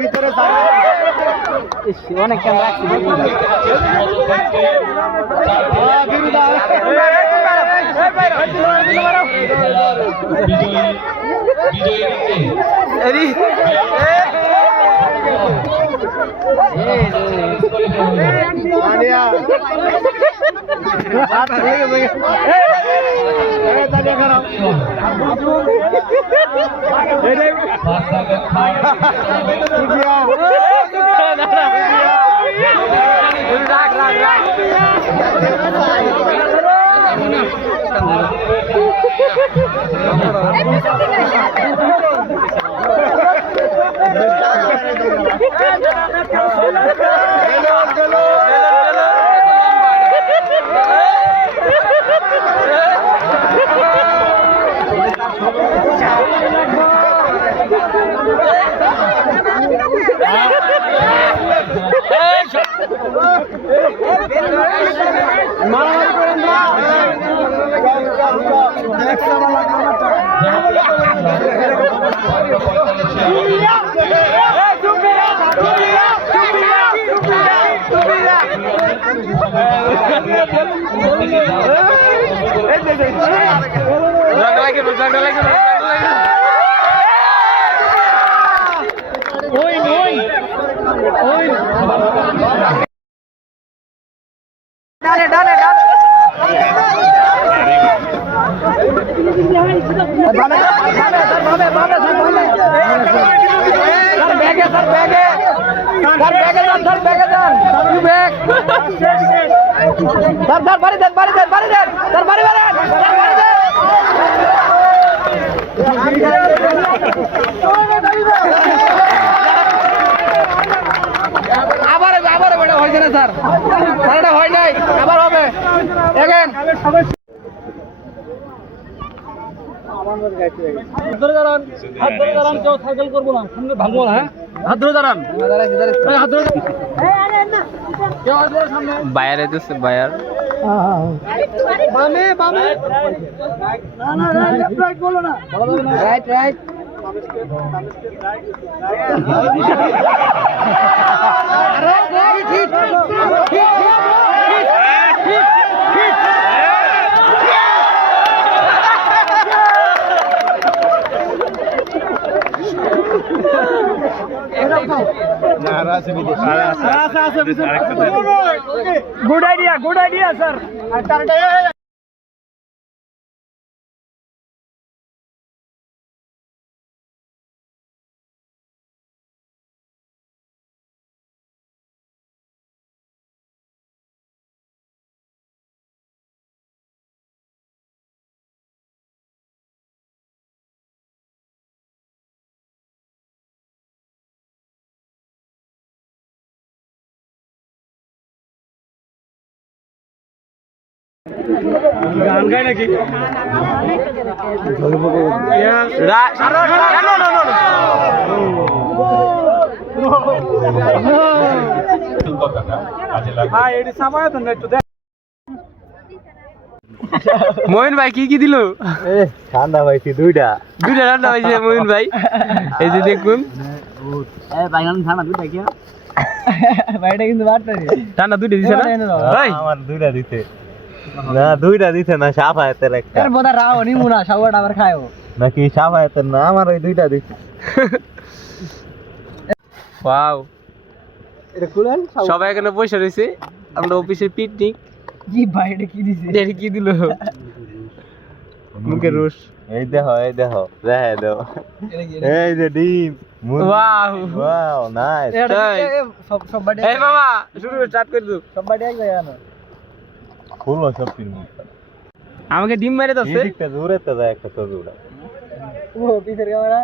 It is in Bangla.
ভিতরে অনেক কেন রাখছি বায়ার এসেছে buyer right right Good idea, sir. গান গায় নাকি মইন ভাই কি দিল ঠান্ডা পাইছি দুইটা রান্না হয়েছে মইন ভাই এই যে দেখুন ভাইটা কিন্তু বাড়তে ঠান্ডা দুইটা দিছে না ভাই আমার দুইটা দিতে না দুইটা দিতে না সাফায়াতের একটা এর বোধা রাও নি মুনা সাওয়াটা আবার খায়ও নাকি সাফায়াতের না আমার ওই দুইটা দিতে ওয়াও এটা কুলেন সবাই এখানে বসে রয়েছে আমরা অফিসের পিকনিক কি ভাই এটা কি দিছে এটা কি দিল মুখের রস এই দেখো দেখো এই যে ডিম ওয়াও ওয়াও নাইস সব সব বাড়ি এই মামা শুরু স্টার্ট করে দাও সব বাড়ি এক জায়গা না খুলো সব তিন আমাকে ডিম মেরে দছে দিকটা দূরে তো দেয় একটা তো দূরে ও পিছের ক্যামেরা